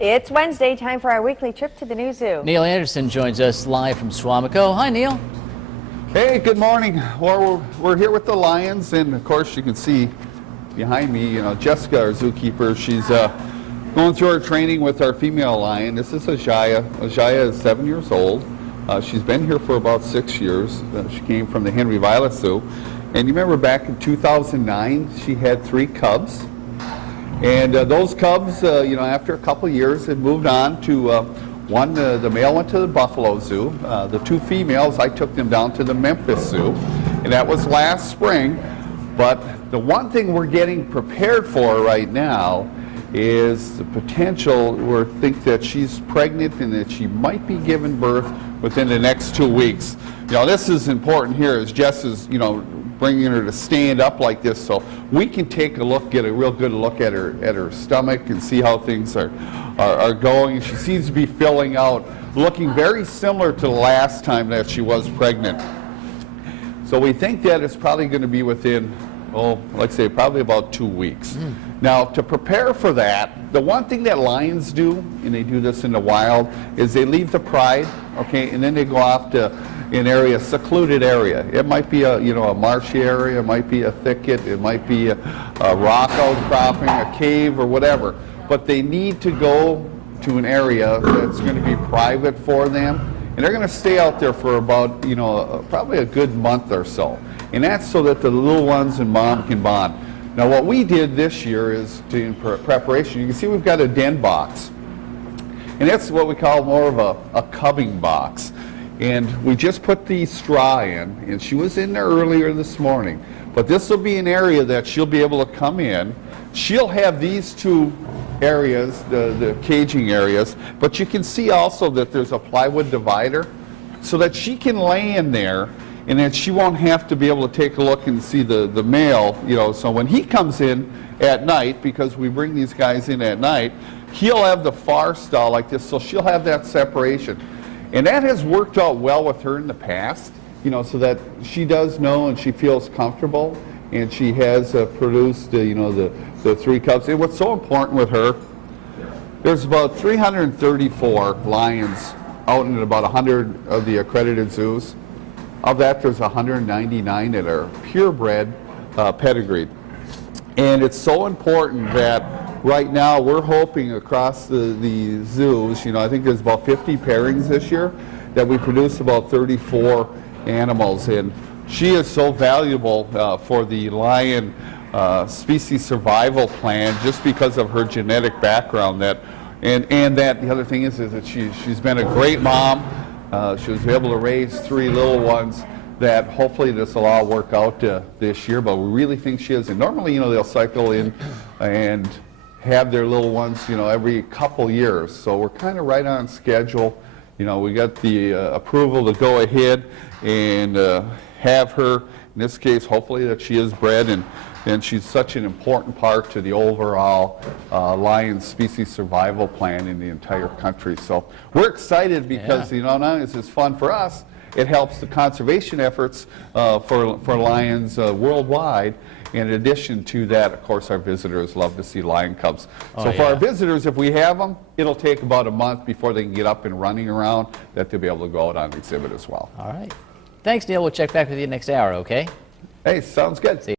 It's Wednesday, time for our weekly trip to the New Zoo. Neil Anderson joins us live from Suamico. Hi, Neil. Hey, good morning. Well, we're here with the lions, and of course you can see behind me, Jessica, our zookeeper. She's going through her training with our female lion. This is Ajaya. Ajaya is 7 years old. She's been here for about 6 years. She came from the Henry Violet Zoo. And you remember back in 2009, she had 3 cubs. And those cubs, after a couple of years, had moved on to the male went to the Buffalo Zoo. The 2 females, I took them down to the Memphis Zoo. And that was last spring. But the one thing we're getting prepared for right now is the potential, we think that she's pregnant and that she might be giving birth within the next 2 weeks. This is important here as Jess is, bringing her to stand up like this so we can take a look, get a real good look at her stomach and see how things are going. She seems to be filling out, looking very similar to the last time that she was pregnant. So we think that it's probably going to be within, like I say, probably about 2 weeks. Now, to prepare for that, the one thing that lions do, and they do this in the wild, is they leave the pride, okay, and then they go off to an area, secluded area. It might be a marshy area, it might be a thicket, it might be a rock outcropping, a cave, or whatever. But they need to go to an area that's going to be private for them, and they're going to stay out there for about, probably a good month or so. And that's so that the little ones and mom can bond. Now, what we did this year is, in preparation, you can see we've got a den box. And that's what we call more of a cubbing box. And we just put the straw in, and she was in there earlier this morning. But this will be an area that she'll be able to come in. She'll have these 2 areas, the caging areas, but you can see also that there's a plywood divider so that she can lay in there, and then she won't have to be able to take a look and see the male, so when he comes in at night, because we bring these guys in at night, he'll have the far stall like this, so she'll have that separation. And that has worked out well with her in the past, so that she does know and she feels comfortable, and she has produced, the 3 cubs. And what's so important with her, there's about 334 lions out in about 100 of the accredited zoos. Of that, there's 199 that are purebred pedigreed. And it's so important that right now we're hoping across the zoos, I think there's about 50 pairings this year, that we produce about 34 animals. And she is so valuable for the lion species survival plan just because of her genetic background. And that the other thing is that she's been a great mom. She was able to raise 3 little ones that hopefully this will all work out this year, but we really think she is. And normally, they'll cycle in and have their little ones, every couple years. So we're kind of right on schedule. We got the approval to go ahead and have her, in this case, hopefully that she is bred, and she's such an important part to the overall lion species survival plan in the entire country. So we're excited because, not only is this fun for us, it helps the conservation efforts for lions worldwide. In addition to that, of course, our visitors love to see lion cubs. So for our visitors, if we have them, it'll take about a month before they can get up and running around, that they'll be able to go out on exhibit as well. All right. Thanks, Neil. We'll check back with you next hour, okay? Hey, sounds good. See you.